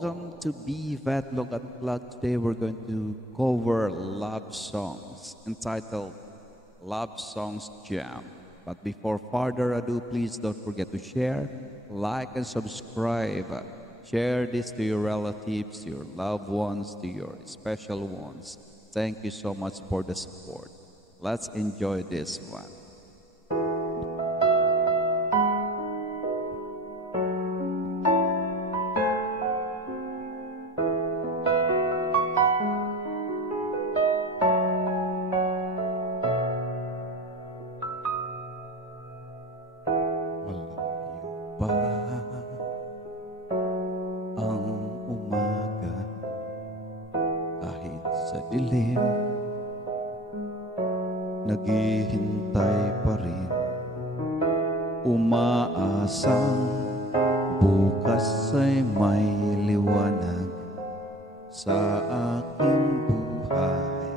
Welcome to BVAT Look Unplugged. Today we're going to cover love songs entitled Love Songs Jam. But before further ado, please don't forget to share, like, and subscribe. Share this to your relatives, your loved ones, to your special ones. Thank you so much for the support. Let's enjoy this one. Sa dilim, naghihintay pa rin, umaasang bukas ay may liwanag sa aking buhay.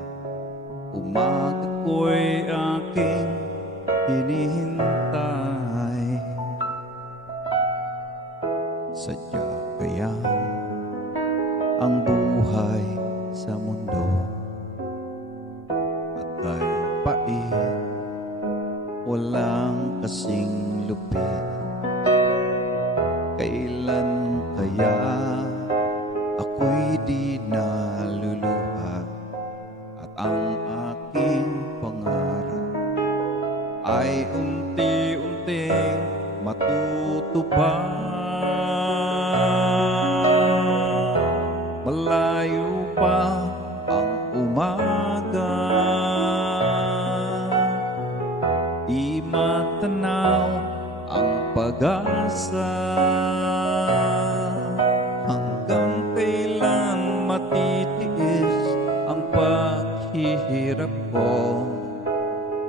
Umaga ko'y aking hinihintay, sadya kaya ang buhay sa mundo at kay pait, walang kasing lupit. Kailan kaya ako'y di naluluha at ang aking pangarap ay unti-unting matutupad. Malayo pa ang umaga, di matanaw ang pag-asa. Hanggang kailan matitiis ang paghihirap ko,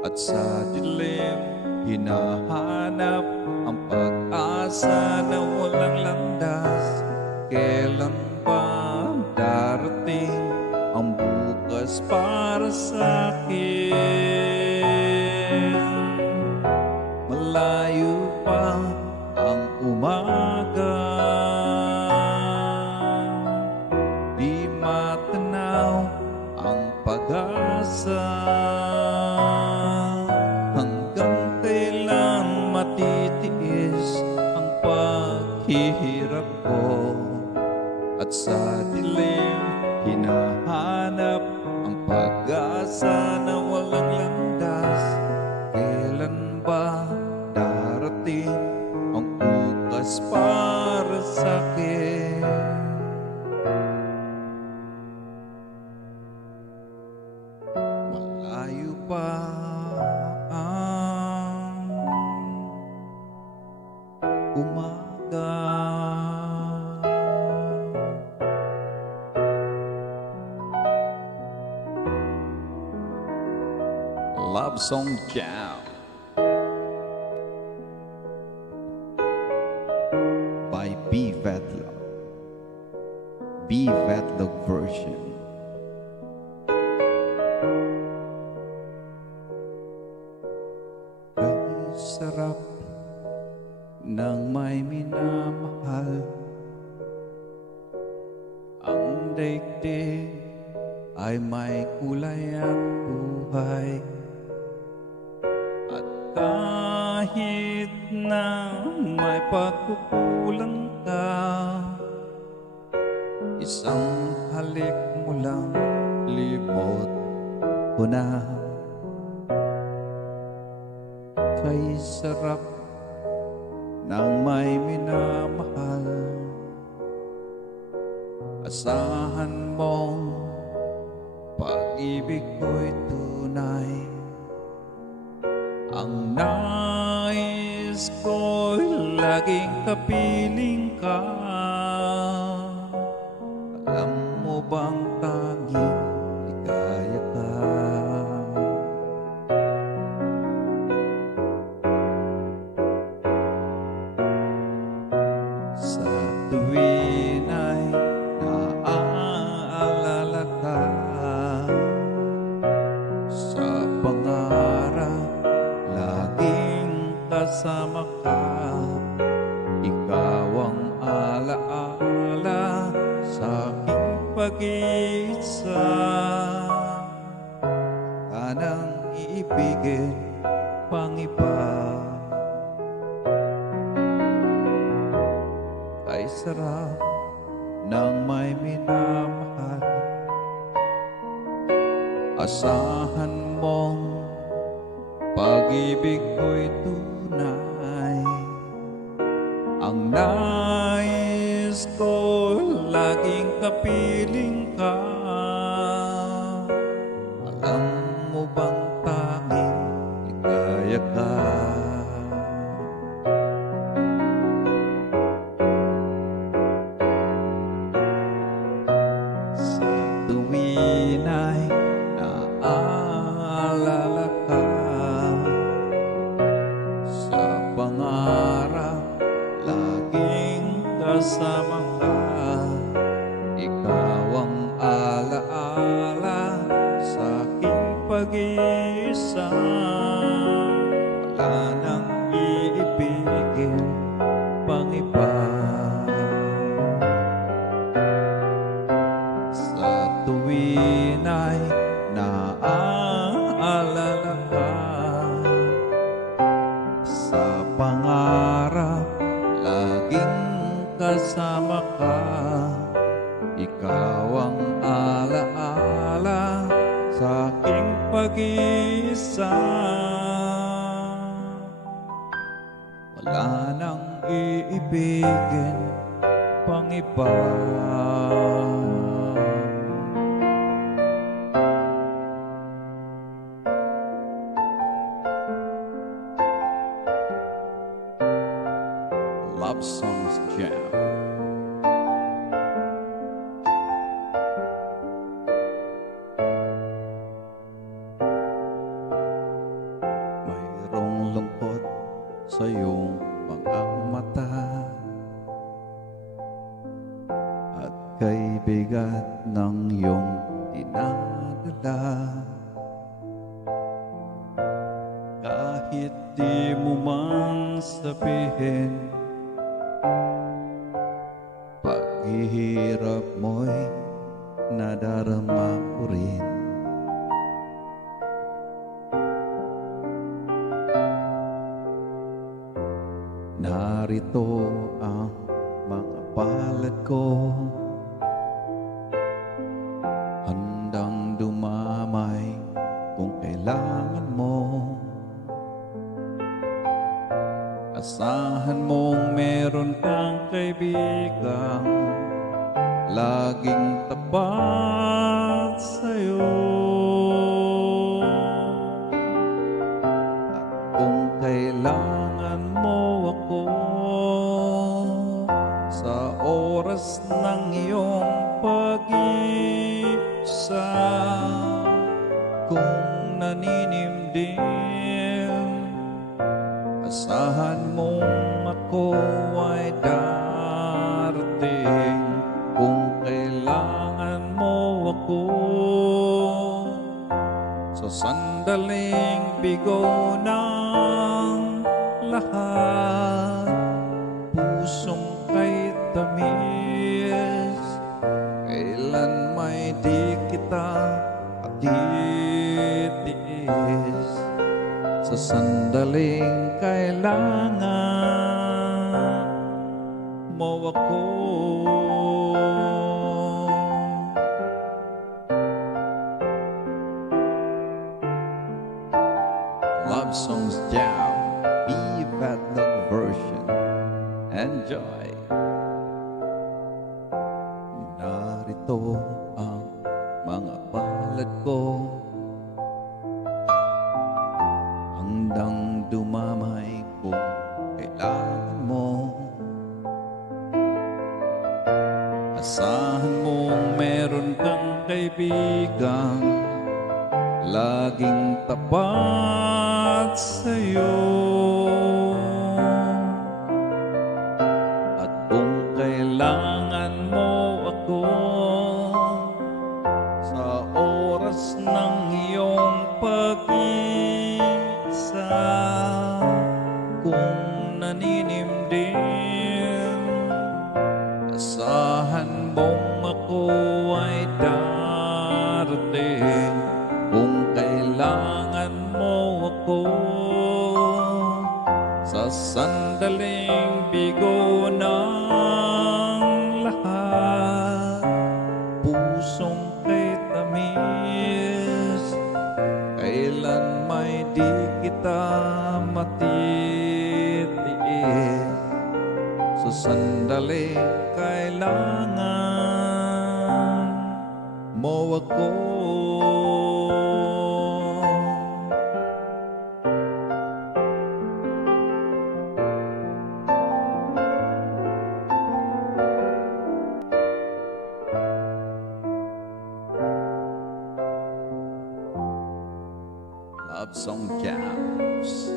at sa dilim hinahanap ang pag-asa na walang landas. Kailan ba darating ang bukas para sa akin? Malayo pa ang umaga, di matanaw ang pag-asa. Hanggang kailan matitiis ang paghihirap ko, at sa dilim hinahanap ang pag-asa na walang landas. Kailan ba darating ang bukas para sa akin? Malayo pa ang umaga, Love Song Jam by BVAT Look version. Kay sarap ng may minamahal, ang daigdig ay may kulay at buhay. At kahit na may pagkukulang ka, isang halik mo lang, limot ko na. Kay sarap ng may minamahal, asahan mong pag-ibig ko'y tunay. Ang nais ko'y laging kapiling ka. Alam mo bang tanging ligaya ka? Sa tuwin ay naaalala ka, sa pangarap laging kasama ka. Ikaw ang alaala ibigin pang iba. Ay sarap ng may minamahal, asahan mong pag-ibig ko'y tunay. Ang nais ko laging kapiling ka. Alam mo bang tanging ligaya ka? Sa tuwin ay naaalala ka, sa pangarap laging kasama ka. Ikaw ang alaala sa aking pag-iisa. Wala nang iibigin pang iba. Sa tuwin ay naaalala ka, sa pangarap laging kasama ka. Ikaw ang alaala sa aking pag-iisa. Wala nang iibigin pang iba. Love Songs Jam. Mayroong lungkot sa iyong mga mata, at kay bigat ng iyong dinadala. Kahit di mo man sabihin, paghihirap mo'y nadarama ko rin. Narito ang mga palad ko, handang dumamay kung kailangan mo. Asahan mong meron kang kaibigang laging tapat sa'yo. At kung kailangan mo ako sa oras ng iyong pag-iisa, kung naninimdim, asahan mong ako ay darating. Kung kailangan mo ako sa sandaling bigo ng lahat, pusong kay tamis, kailan may di kita atitiis. Sa sandaling kailangan mo ako. Love Songs Jam, B-Fatlog version. Enjoy! Narito ang mga palad ko, handang dumamay kung kailangan mo. Asahan mong meron kang kaibigang laging tapat sa'yo. At kung kailangan mo ako sa oras ng iyong pag-iisa, kung naninimdim, asahan mong ako ay darating. Kung kailangan mo Sandali kailangan mo ako. Love Song Jams.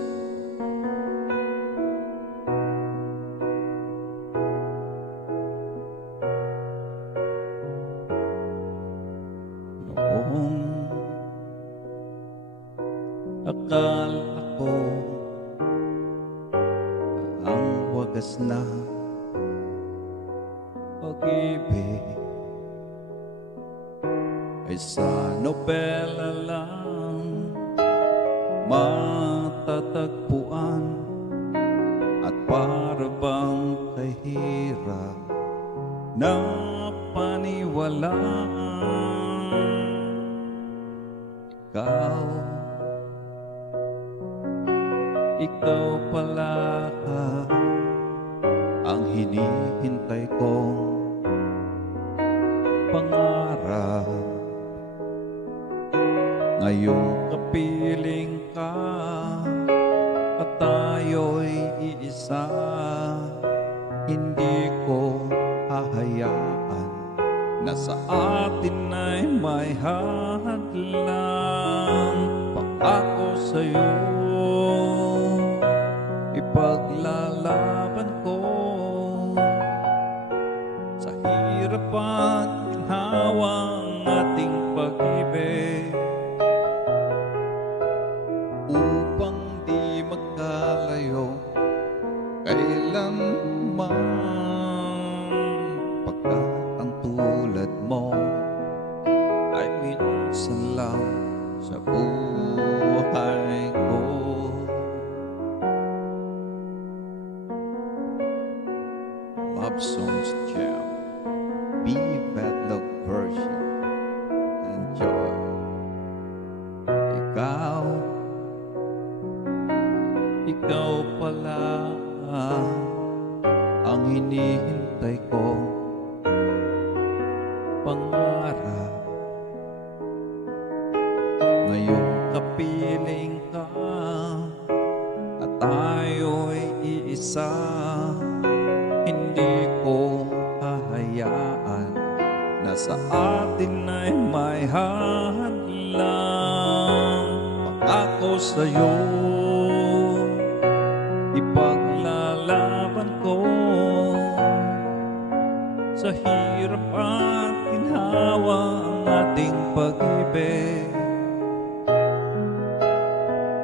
Noong akala ko ang wagas na pag-ibig ay sa nobela lang matatagpuan, at para bang kahirap na paniwalaan. Ikaw pala ang hinihintay kong pangarap. Ngayong kapiling ka at tayo'y iisa, hindi ko hahayaan na sa atin ay may hadlang. Pangako sa'yo, ipaglalaban ko sa hirap at ginhawa ang ating pag-ibig, upang di magkalayo kailanman, pagkat ang tulad mo ay minsan lang sa buhay ko. Love Songs Jam, B. Vedlock version. Enjoy. Ikaw pala ang hinihintay ko pangarap. Ngayong kapiling ka at tayo'y iisa, hindi ko hahayaan na sa atin ay may hadlang. Pangako sa'yo, ipaglalaban ko sa hirap at ginhawa ang ating pag-ibig,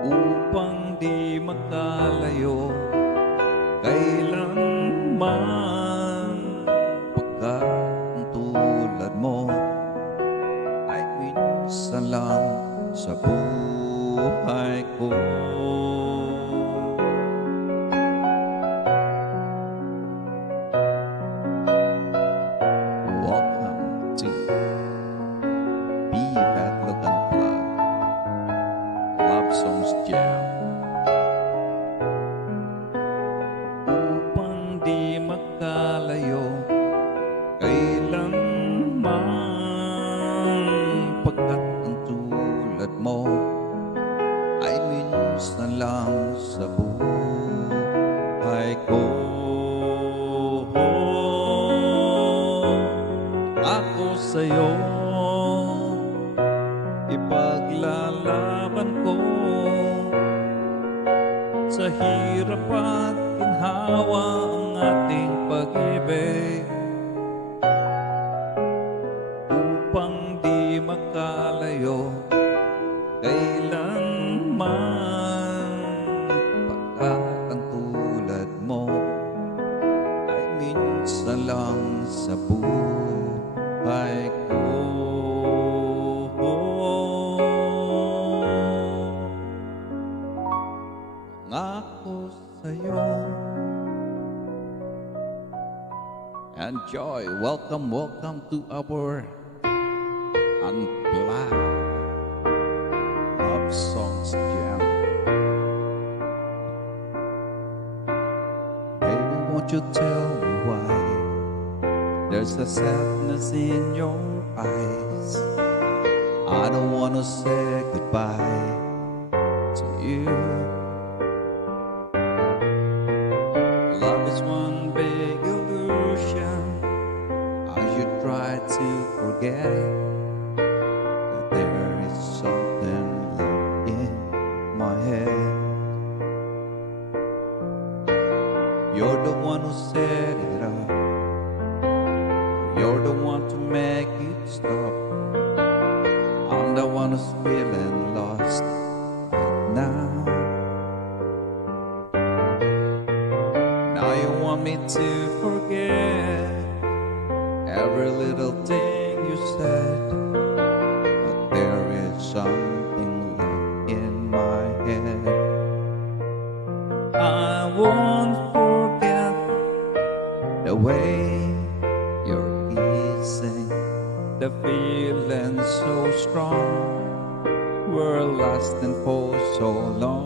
upang di magkalayo kailanman, pagkat ang tulad mo ay minsan lang sa buhay ko. Welcome to B. Vedlock Unplugged, Love Songs Jam. Upang di magkalayo kailanman, pagkat ang tulad mo ay minsan lang sa buhay ko. Ako sa'yo, ipaglalaban ko sa hirap at ginhawa ang ating pag-ibig, upang di magkalayo kailanman, pagkat ang tulad mo ay minsan lang sa buhay ko. Ngako sa'yo. Enjoy. Welcome to our Unplugged Love Songs Jam. Baby, won't you tell me why There's a sadness in your eyes. I don't want to say goodbye to you. Love is one big illusion. I should try to forget that there is something left in my head. You're the one who set it up. You're the one to make it stop. I'm the one who's feeling lost right now. Now you want me to forget every little thing you said, but there is something left in my head. I won't forget the way you're kissing, the feeling so strong. We're lasting for so long,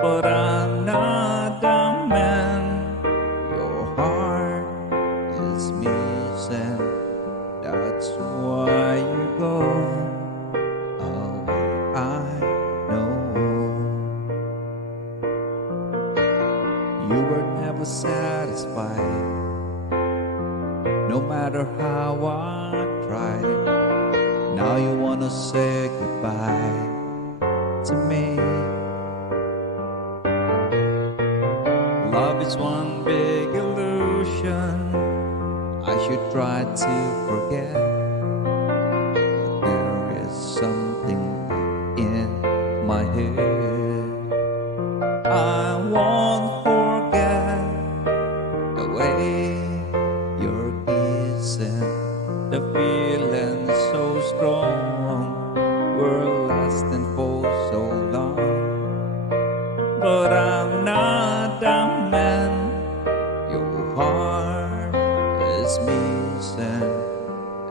but I'm not a man. Your heart is missing. That's why you go away. I know you were never satisfied. No matter how I tried, now you wanna say goodbye to me. Love is one big illusion. I should try to forget, but there is something in my head. I won't forget the way you're kissing, the feeling so strong. We're lasting for so long, but I'm not a man. Your heart is missing.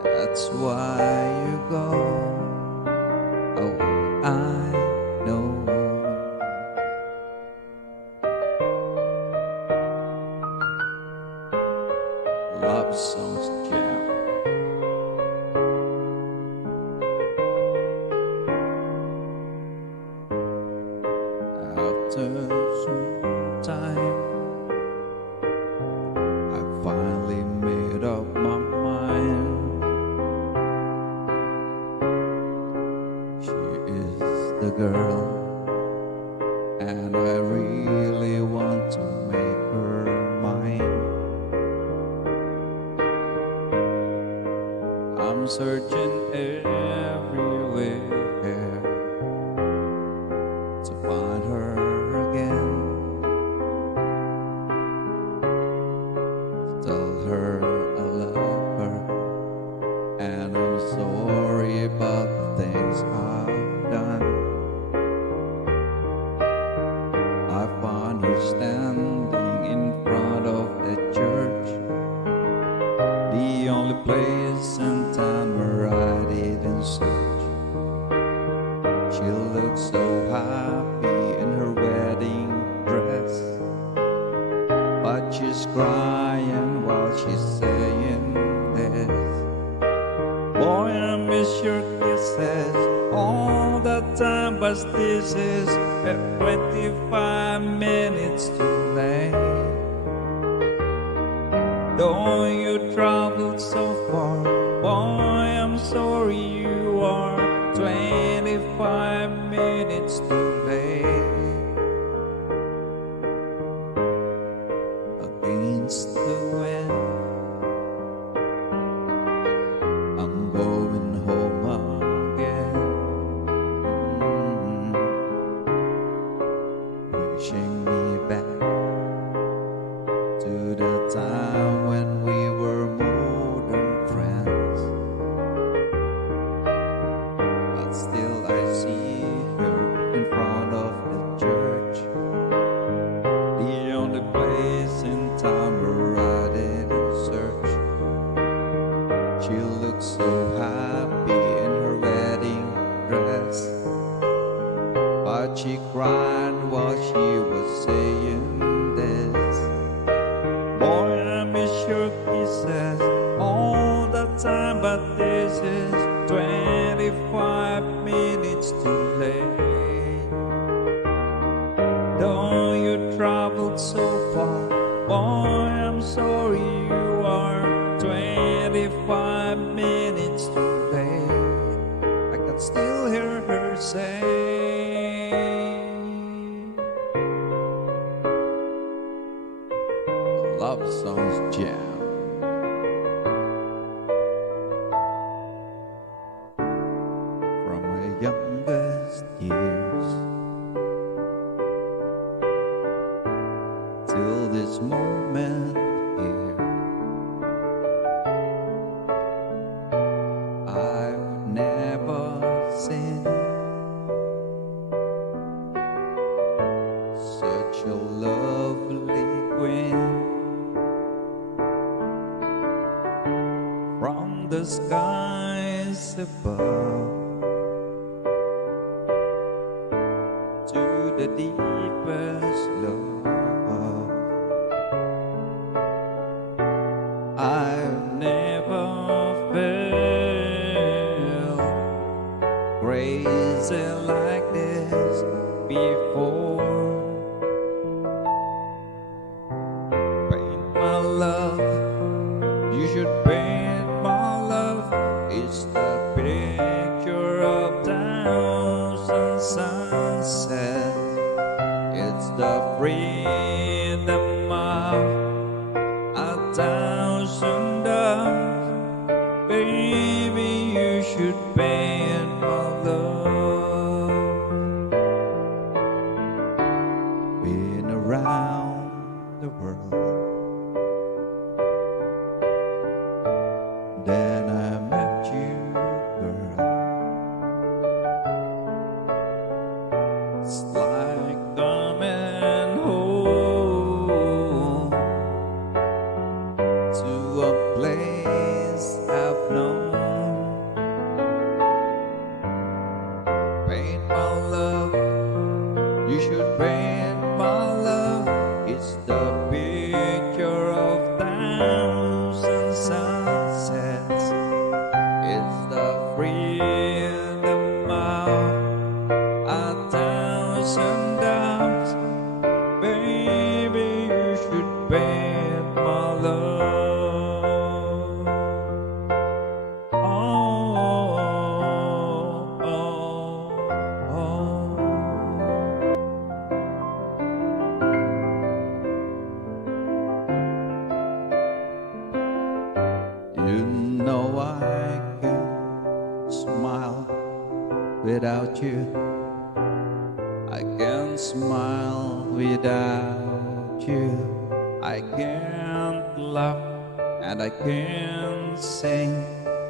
That's why you go. Oh, I know. Love Songs Jam. After some time, I finally made up my mind. She is the girl, and I really want to make her mine. I'm searching everywhere to find her again, to tell her I love her, and I'm sorry about the things I've done. I found her standing in front of the church, the only place and time where I didn't search. She looks so happy in her wedding dress, but she's crying while she's saying this. Boy, I miss your kisses all the time, but this is 25 minutes too late. Though you traveled so far, boy, I'm sorry you are 25 minutes too late. Against the wind, I'm going home again. Wishing me back to the time when we were more than friends. But still I see her in front of the church, the only place in town where I didn't search. She looks so happy in her wedding dress, but she cried while she was saying this. Boy, I miss your kisses minutes too late. Though you traveled so far, boy, I'm sorry you are 25 minutes too late. I can still hear her say, Love Songs Jam. From my youngest years till this moment here, I've never seen such a lovely queen. From the skies above to the deepest love, I've never felt crazy like this before. Paint my love, you should paint my love. It's the picture of thousand sunsets. It's the freedom of a thousand doves. Baby, you should paint my love. Been around the world, then I met you, girl. It's like coming home to a place I've known. Paint my love, you should paint my love. It's the picture of thousand sunsets. It's the freedom of a thousand doves. Baby, you should paint my love. Oh, oh, oh, oh. You know I can smile without you. I can't smile without you. I can't laugh and I can't sing.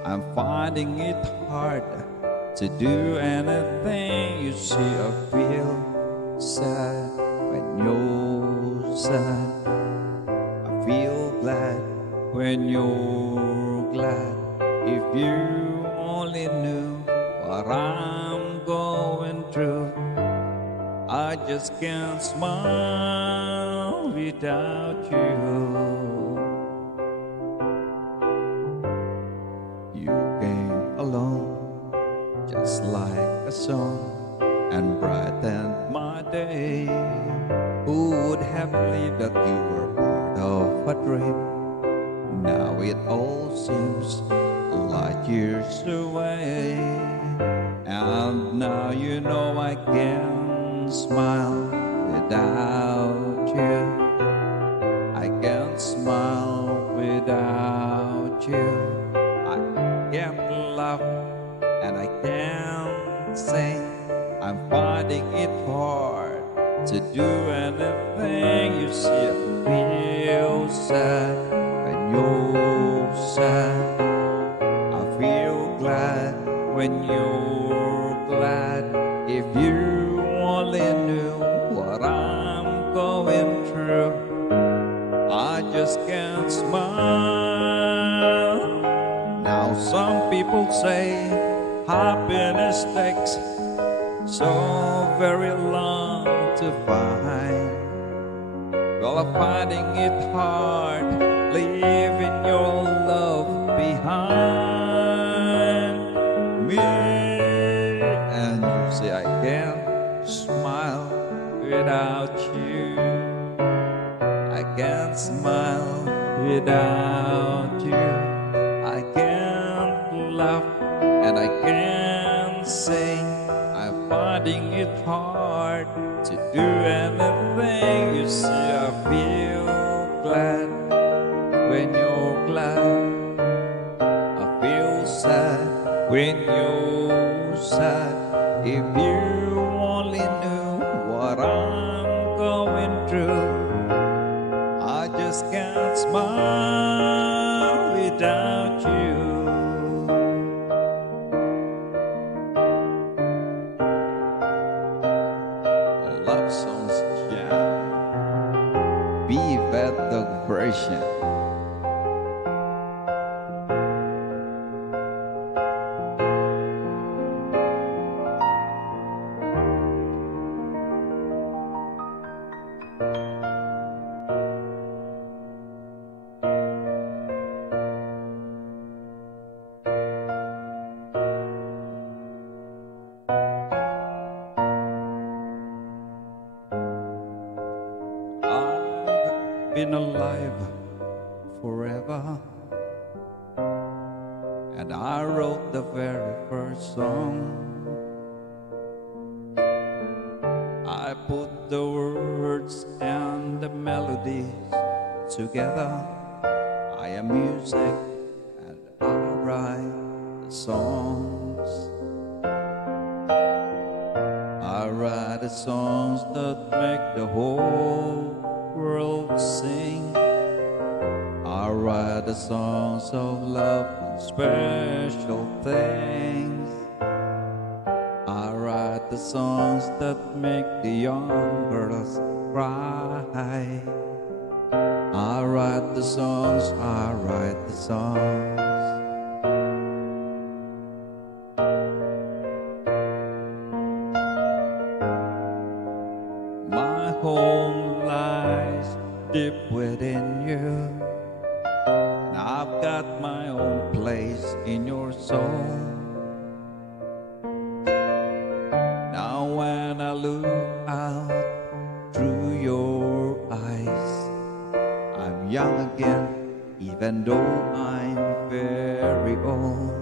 I'm finding it hard to do anything. You see, I feel sad when you're sad. I feel glad when you're glad. If you only knew what I'm going through, I just can't smile without you. You came along just like a song and brightened my day. Who would have believed that you were part of a dream? Now it all seems light years away. And now you know I can't smile without you. I can't smile without you. I can't laugh and I can't sing. I'm finding it hard to do anything. You see, I feel sad when you're sad. I feel glad when you're glad. If you only knew what I'm going through, I just can't smile. Now some people say happiness takes so very long to find. Well, I'm finding it hard leaving your love behind me. And you say I can't smile without you. I can't smile without you. I can't laugh and I can't sing. I'm finding it hard to do anything. You see, I feel glad when you're glad. I feel sad when you're sad. If you only knew what I'm going through, I just can't smile without you. Love Songs Jam, Viva the version. I've been alive forever, and I wrote the very first song. I put the words and the melodies together. I am music and I write the songs. I write the songs that make the whole world sing. I write the songs of love and special things. I write the songs that make the young girls cry. I write the songs, I write the songs. My home lies deep within you, and I've got my own place in your soul. Now when I look out through your eyes, I'm young again, even though I'm very old.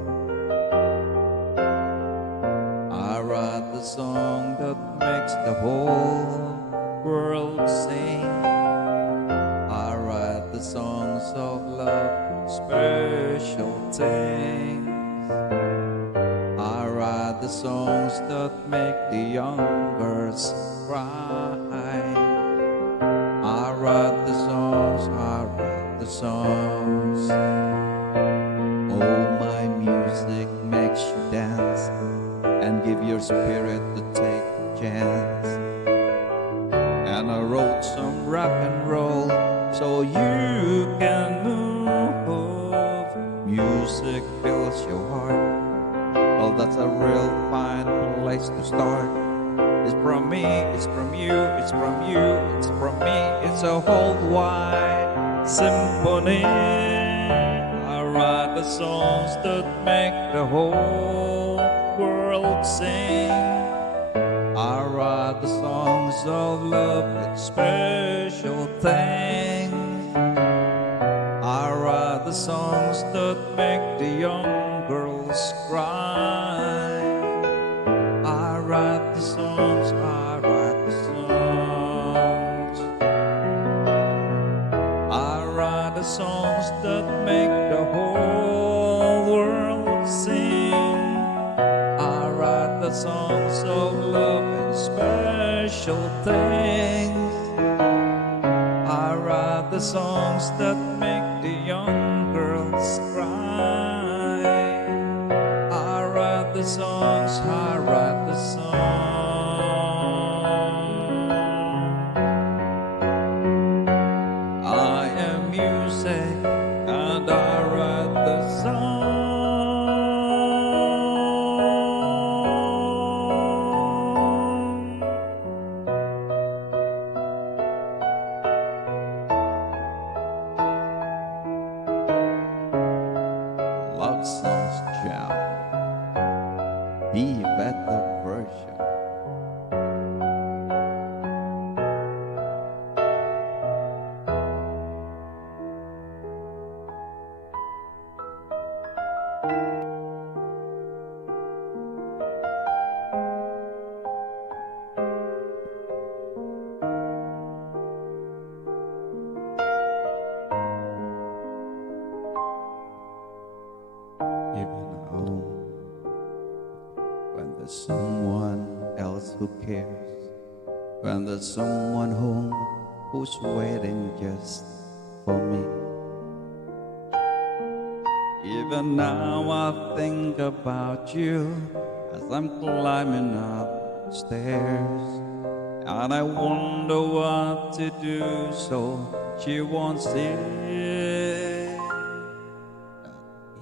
I write the song that makes the whole world sing. I write the songs of love, special things. I write the songs that make the young girls cry. I write the songs, I write the songs. Oh, my music makes you dance and give your spirit to take a chance. And I wrote some rock and roll so you can move. Music fills your heart. Well, that's a real fine place to start. It's from me, it's from you, it's from you, it's from me. It's a whole wide symphony. I write the songs that make the whole world sing. I write the songs of love and special things. I write the songs that make the young girls cry. I write the songs, I write the songs. I write the songs that make the whole world sing. I write the songs of love and special things. I write the songs that make the young girls cry. I write the songs, I write the songs. I am music and I write the songs. Love Songs Jam, the better version. Even now, when there's someone else who cares, when there's someone home who's waiting just for me. Even now I think about you as I'm climbing up stairs, and I wonder what to do so she won't see.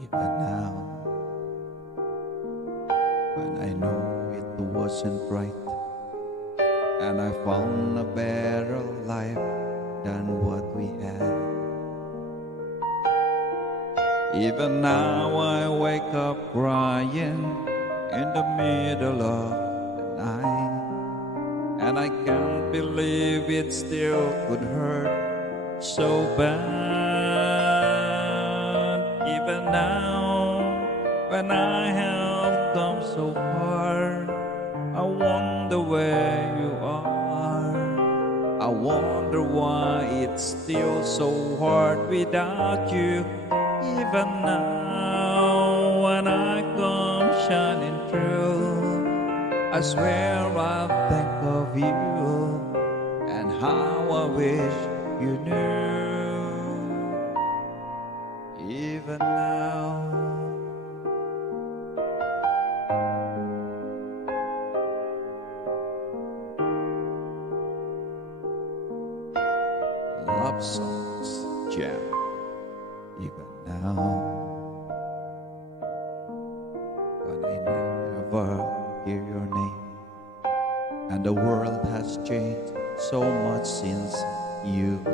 Even now, when I know it wasn't right, and I found a better life than what we had. Even now I wake up crying in the middle of the night, and I can't believe it still could hurt so bad. Even now, when I have come so far, I wonder where you are. I wonder why it's still so hard without you. Even now, when I come shining through, I swear I'll think of you and how I wish you knew. Even now, Love Songs Jam. Even now, when I never hear your name, and the world has changed so much since you've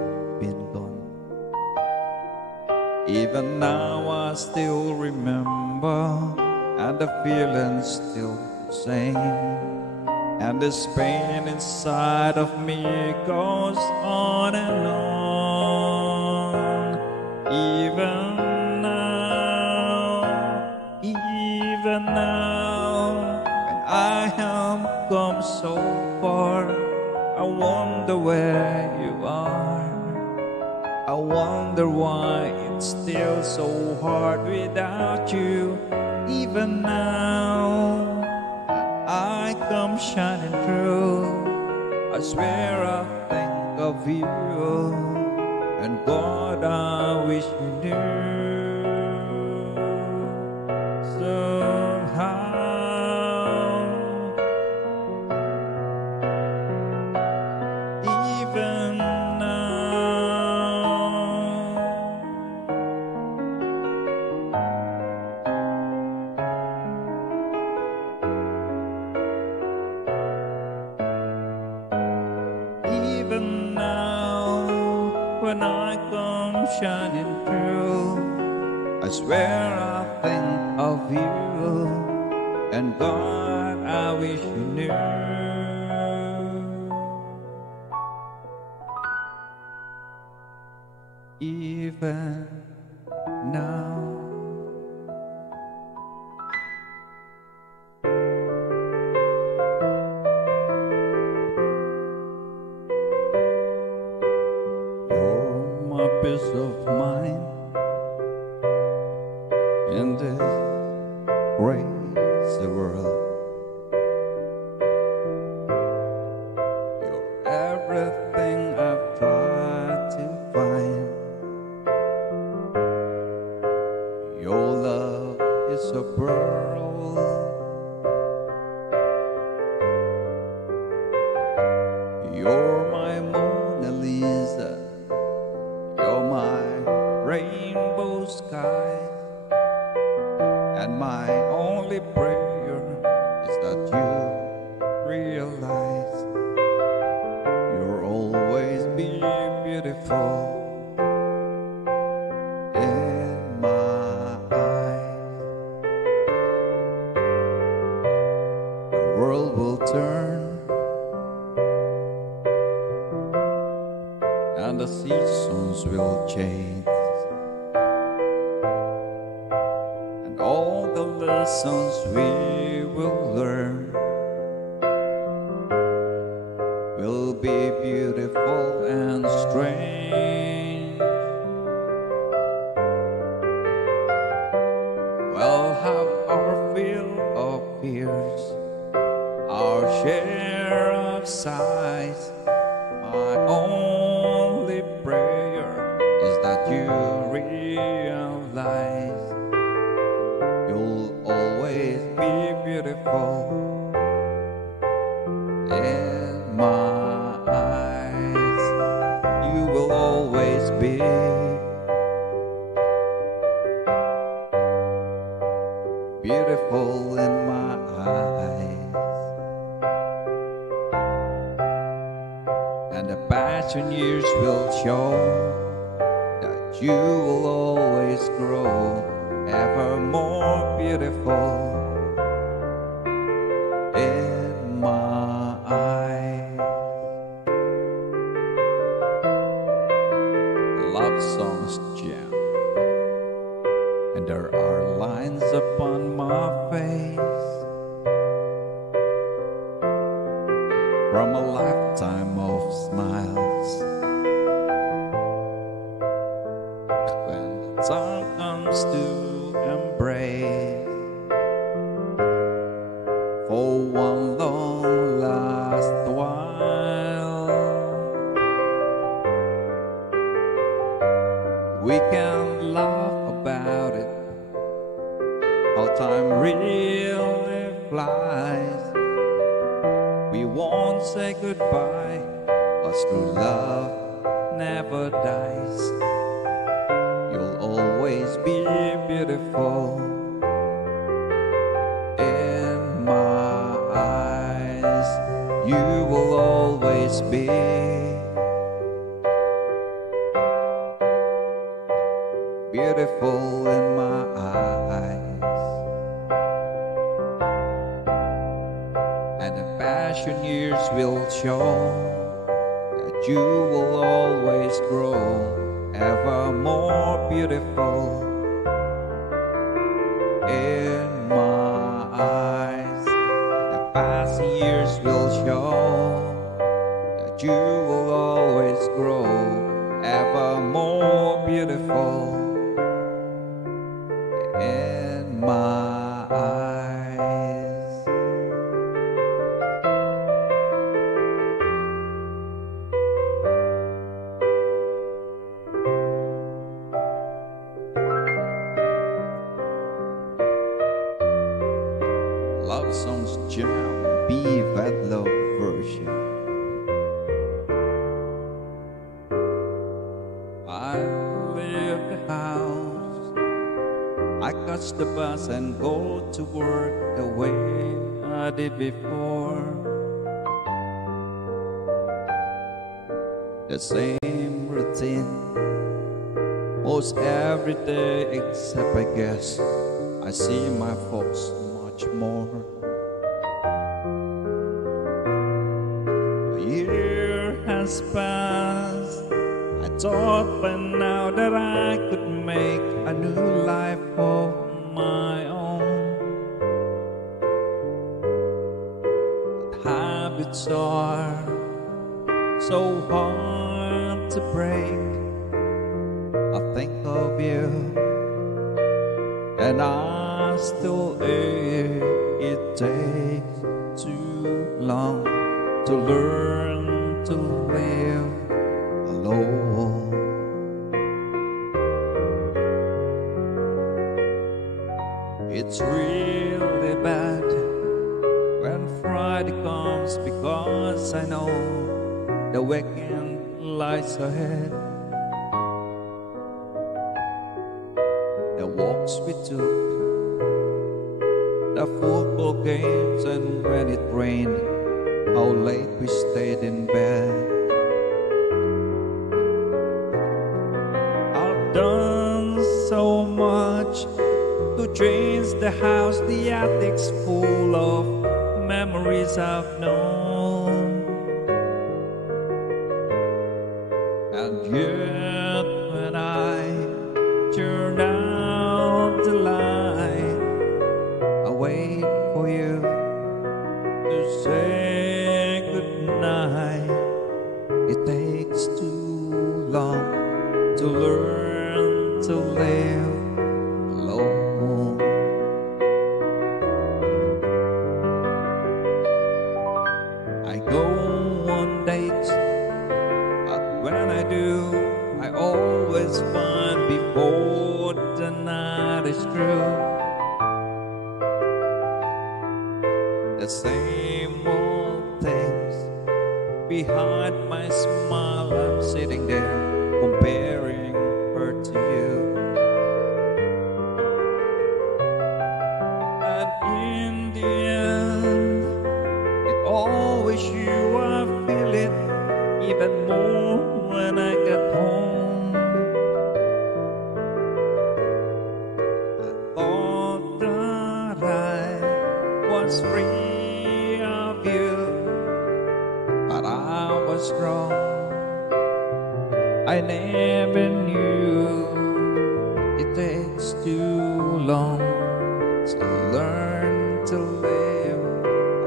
been gone. Even now I still remember, and the feeling's still the same, and this pain inside of me goes on and on. Even now, when I have come so far, I wonder where you are. I wonder why it's still so hard without you. Even now, I come shining through, I swear I think of you, and God, I wish you knew. Somehow, even even now, when I come shining through, I swear I think of you, and God, I wish you knew. Even now. My peace of mind in this crazy world. You're everything I've tried to find. Your love is a pearl. You're my Mona Lisa. You're my rainbow sky, and my only prayer is that you realize you'll always be beautiful in my eyes. world will turn and the seasons will change, and all the lessons we will learn will be beautiful and strange. We'll have our fill of fears, our share of sighs. My only prayer is that you realize you'll always be beautiful in my eyes. You will always be beautiful in my eyes. And the passion years will show that you will always grow ever more beautiful in my eyes. Love songs jam, and there are lines upon my face from a lifetime of smiles. When the time comes to embrace for one long last while, we can laugh about it, how time really flies. We won't say goodbye, 'cause true love never dies. You'll always be beautiful in my eyes. You will always be beautiful in my eyes. And the passion years will show that you will always grow ever more beautiful in my eyes. The passing years will show that you will always grow ever more beautiful in my eyes. Love songs jam, be that love version. I leave the house, I catch the bus and go to work the way I did before. The same routine, most every day, except I guess I see my folks much more. A year has passed, I thought by now that I could make a new life of my own. But habits are so hard to break. I think of you and I still ache. It takes too long to learn to live alone. It's really bad when Friday comes, because I know the weekend lies ahead. The walks we took, the football games, and when it rained, how late we stayed in bed. I've done so much to change the house, the attic's full of memories I've known. And yet when I turn out the light, I wait for you to say goodnight. It takes too long to learn to live alone. I go on dates, but when I do, I always find before the night is through, the same old things behind my smile. I'm sitting there comparing her to you, and in the end, it's always you. I feel it even more when I get home. I thought that I was free of you, but I was wrong. I never knew it takes too long to learn to live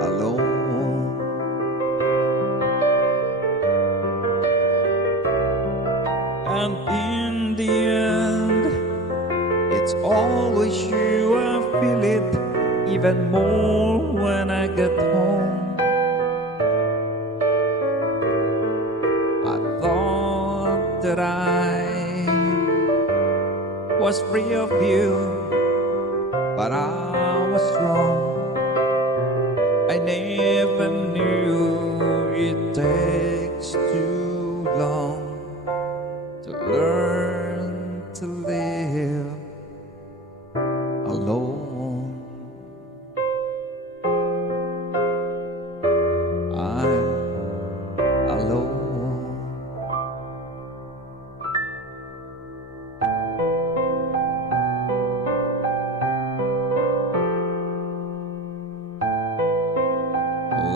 alone. And in the end, it's always you. I feel it even more when I get home. That I was free of you, but I was wrong. I never knew it takes too long to learn to live alone. I'm alone.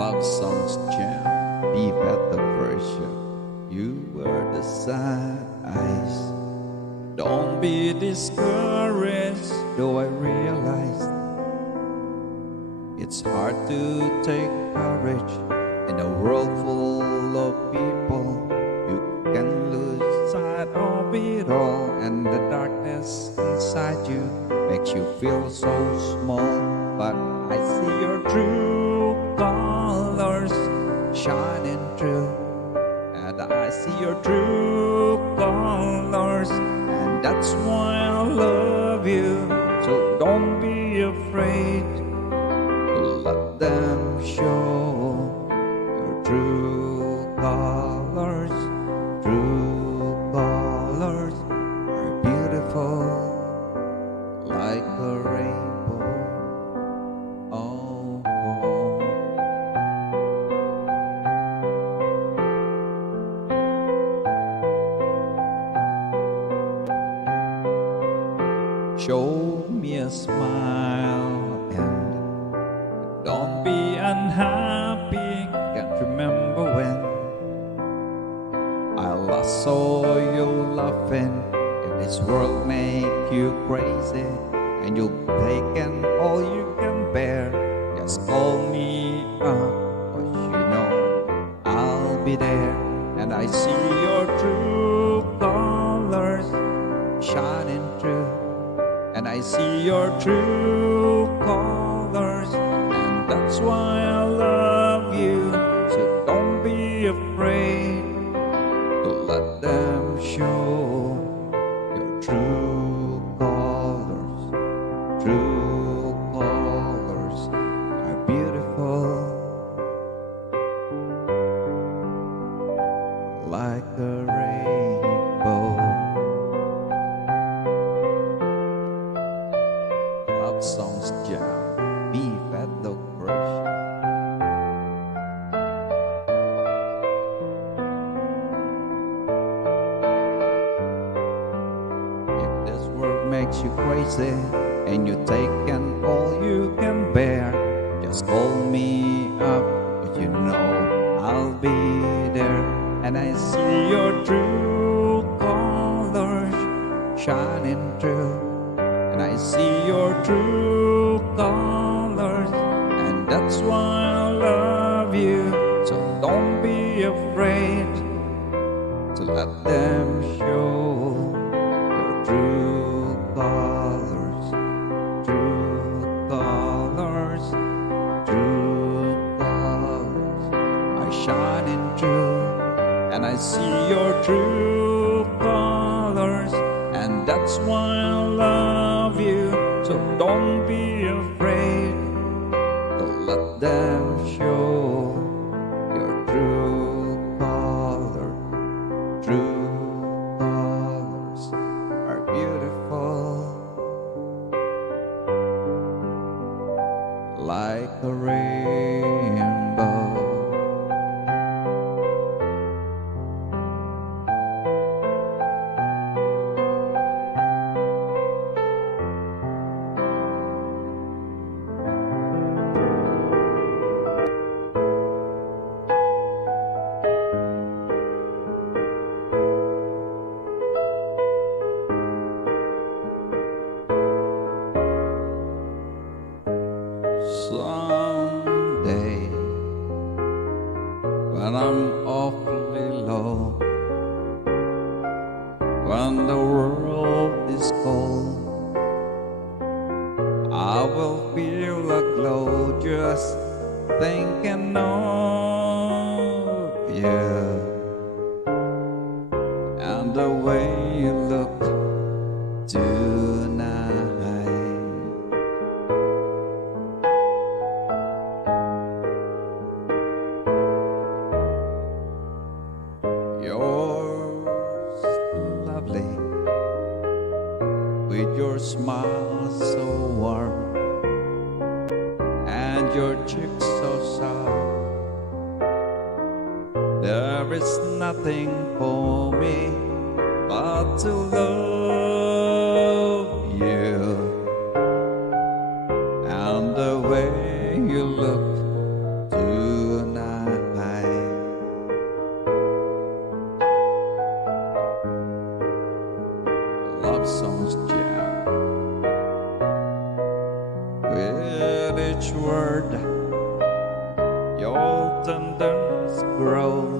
Love Songs Jam, Beef at the First Show. You were the sad eyes. Don't be discouraged, though I realize it's hard to take courage in a world full of people. You can lose sight of it all, and the darkness inside you makes you feel so small. But I see your true colors shining through, and I see your true colors, and that's why I love you. So don't be afraid to let them show your true colors. True colors are beautiful like a rainbow. Oh, oh. Show me a smile and don't be unhappy. Can't remember when I last saw you laughing. If this world make you crazy and you've taken all you can bear, just call me up, 'cause you know I'll be there. And I see your true colors shining through, and I see your true colors, and that's why I love you. So don't be afraid to let them show your true colors. True colors are beautiful like a rainbow. Love Songs Jam, Beef at the First Show. If this world makes you crazy and you've taken all you can bear, just call me up, but you know I'll be there. And I see your true colors shining through. And I see your true colors, and that's why I love you. So don't be afraid to let them show your true colors, true colors, true colors are shining through. And I see your true colors, and that's why I love you. So don't be afraid to let them show your true colors. True colors are beautiful, like a rainbow. Someday, when I'm awfully low, when the world is cold, I will feel a glow just thinking of you and the way you look tonight. You're lovely, with your smile so warm and your cheeks so soft. There is nothing for me but to love you and the way you look tonight. Love songs jam. With each word, your tenderness grows.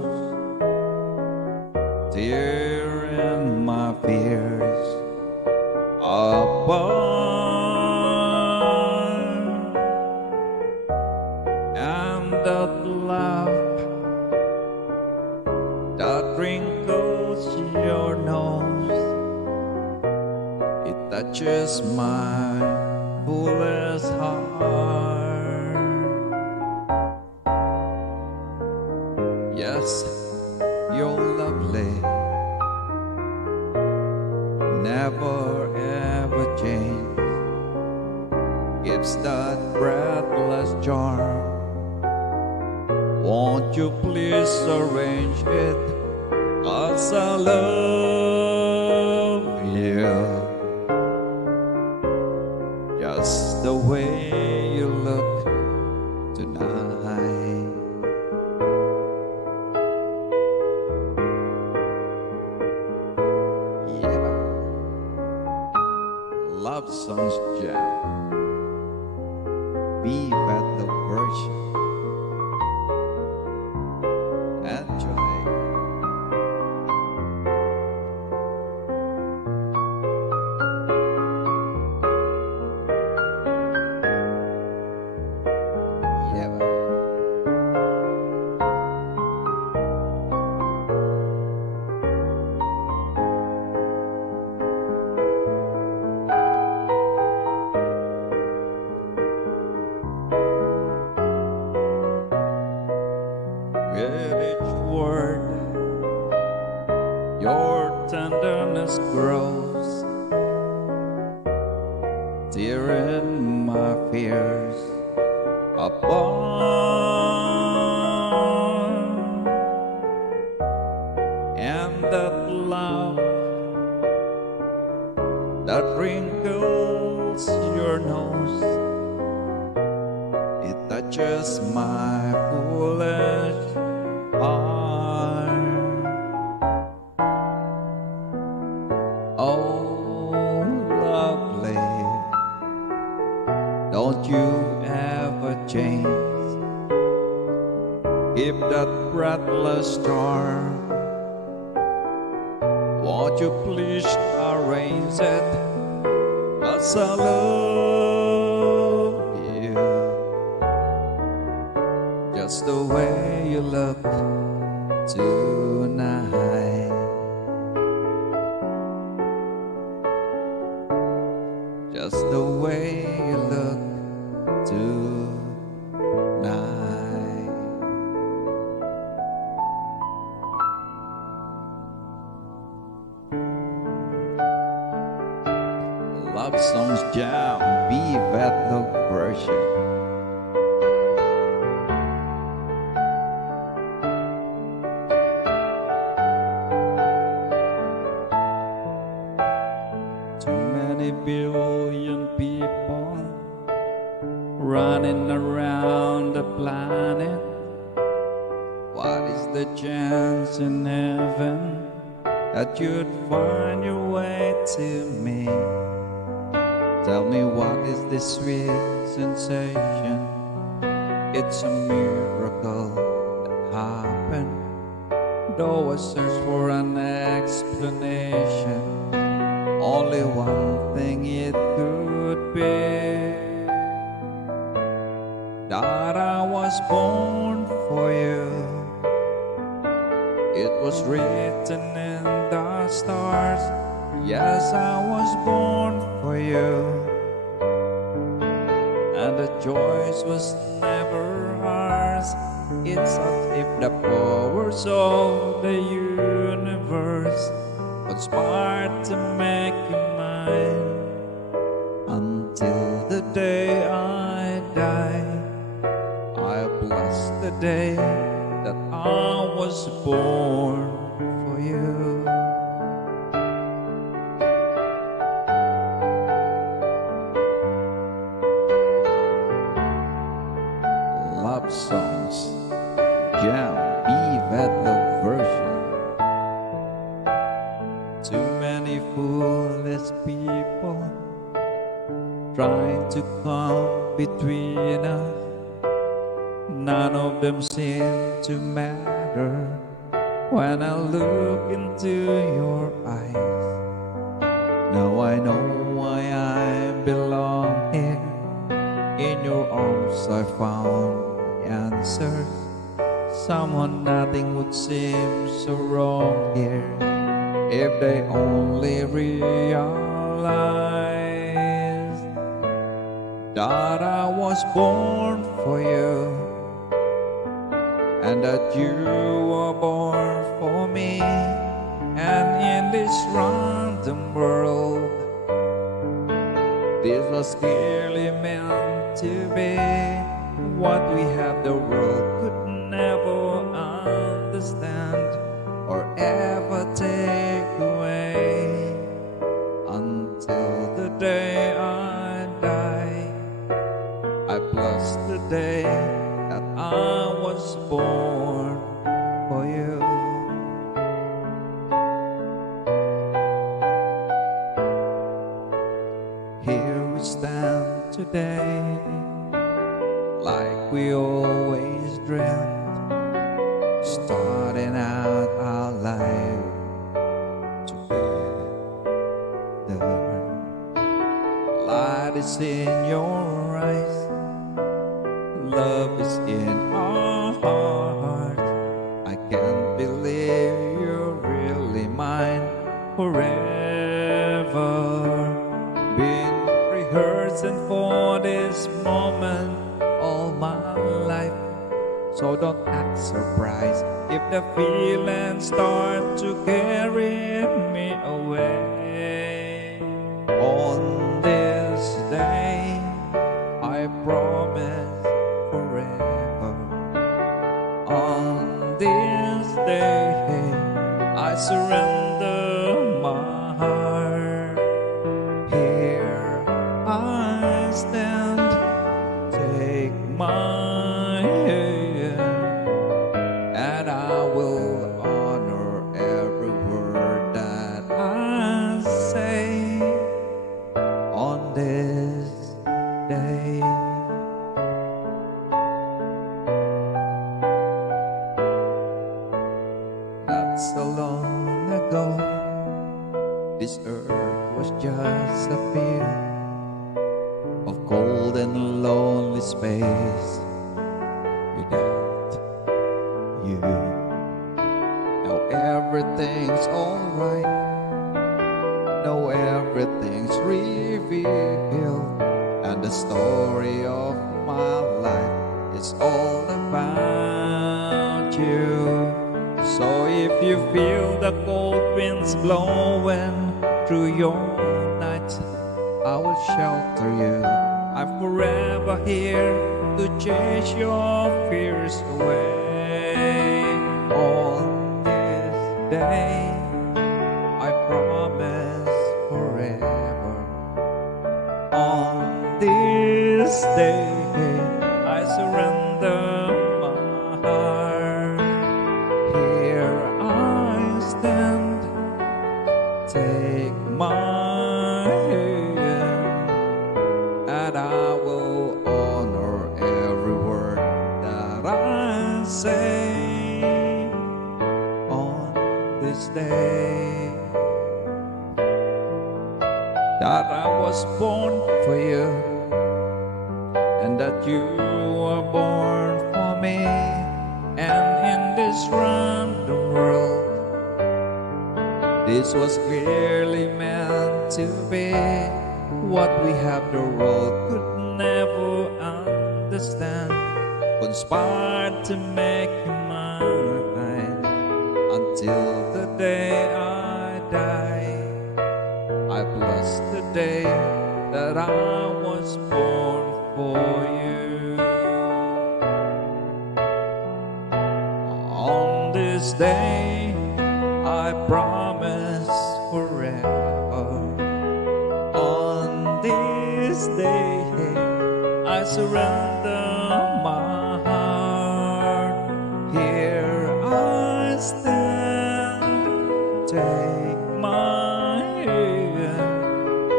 Tear in my fears apart, and that laugh that wrinkles your nose, it touches my foolish heart. Yes, you're lovely, never ever change. Gives that breathless charm. Won't you please arrange it? 'Cause I love you, just the way you look tonight. Yeah. Love songs jam. Be the version. Enjoy. Yeah. With each word, your tenderness grows. Tearing my fears apart, and that love that wrinkles your nose, it touches my my foolish heart. Oh, lovely, don't you ever change. Keep that breathless charm. Won't you please arrange it, 'cause I love you just the way you look tonight. Just the way you look tonight. Love Songs Jam, B. Vedlock version. Too many billion people running around the planet. What is the chance in heaven that you'd find your way to me? Tell me, what is this sweet sensation? It's a miracle that happened. Though I search for an explanation, only one thing it could be, that I was born for you. It was written in the stars. Yes, I was born for you, and the choice was never ours. It's as if the powers of the universe conspired to make you mine. Until the day I die, I bless the day that I was born for you. Love Songs Jam, B. Vedlock version. Too many foolish people trying to come between us. None of them seem to matter when I look into your eyes. Now I know why I belong here. In your arms I found answers. Someone, nothing would seem so wrong here if they only realize that I was born for you, and that you were born for me. And in this random world, this was clearly meant to be. What we have, the world could never understand or ever take away. Until the day I die, I bless the day that I was born for you. Here we stand today, like we always dreamt, starting out our life together. Light is in your eyes, love is in our hearts. I can't believe you're really mine forever. Been rehearsing for this moment all my life, so don't act surprised if the feelings start to carry me away. On this day, I promise forever. On this day, I surrender my heart. Here I stand, take my hand. so long ago, this earth was just a field of cold and lonely space without you. Now everything's alright. Now everything's revealed, and the story of my life is all about you. So if you feel the cold winds blowing through your night, I will shelter you. I'm forever here to chase your fears away. On this day, I promise forever. On this day, I surrender my heart. Here I stand, take my hand, and I will honor every word that I say on this day. That I was born for you, and that you were born for me. And in this random world, this was clearly meant to be. What we have, the world could never understand, conspired to make you mine. Until the day I die, I bless the day that I was born for you. On this day, I promise forever. On this day, I surrender my heart. Here I stand, take my hand,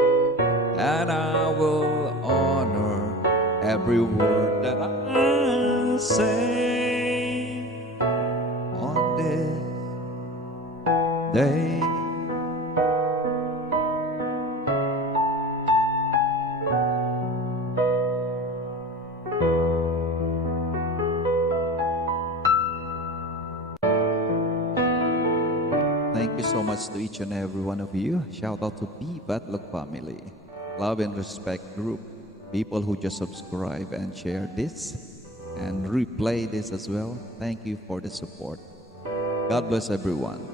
and I will honor every word that I say on this day. Thank you so much to each and every one of you. Shout out to Be Bad Luck family, Love and Respect group, people who just subscribe and share this and replay this as well. Thank you for the support. God bless everyone.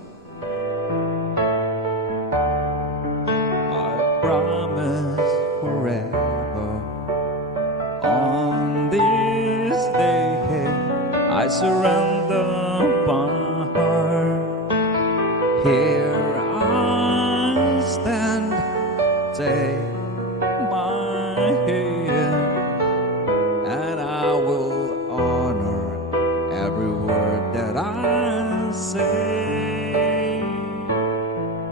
I promise forever. On this day, I surrender my heart. Here I stand, take my hand, and I will honor every word that I say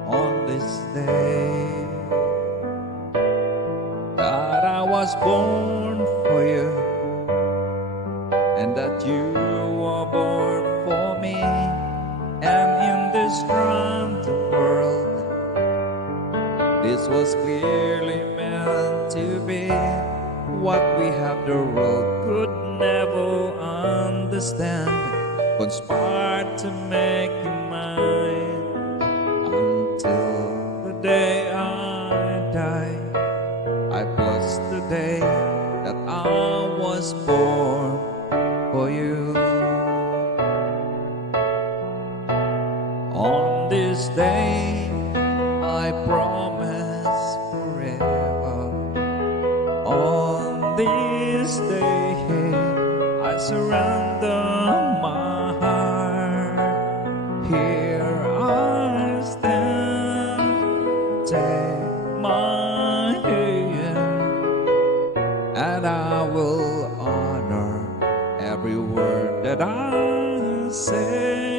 on this day. That I was born for you, and that you were born for me. And in this random world, this was clearly meant to be. What we have, the world could never understand, conspired to make you mine. Until the day I die, I bless the day that I was born for you. On this day, I promise forever. On this day, I surrender my heart. Here I stand, take my hand, and I will honor every word that I say.